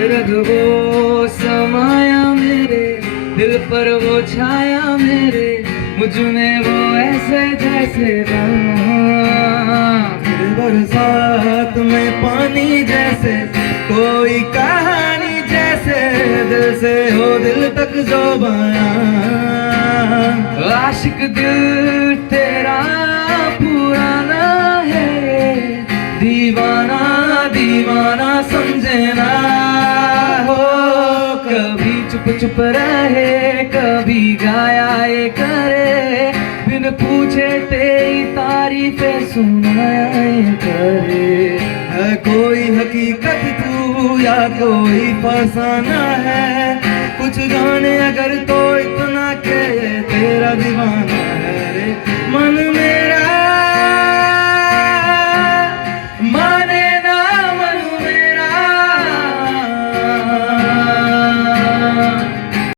रग वो समाया मेरे दिल पर वो छाया मेरे, मुझ में वो ऐसे जैसे फिर बरसात में पानी जैसे, कोई कहानी जैसे, दिल से हो दिल तक जो बयां। आशिक दिल तेरा पुराना है, दीवाना दीवाना समझे ना हो। कभी चुप चुप रहे, कभी गाया ये करे, बिन पूछे तेरी तारीफें सुनाए करे। है कोई हकीकत तू या कोई फसाना है, कुछ जाने अगर तो इतना के तेरा दीवाना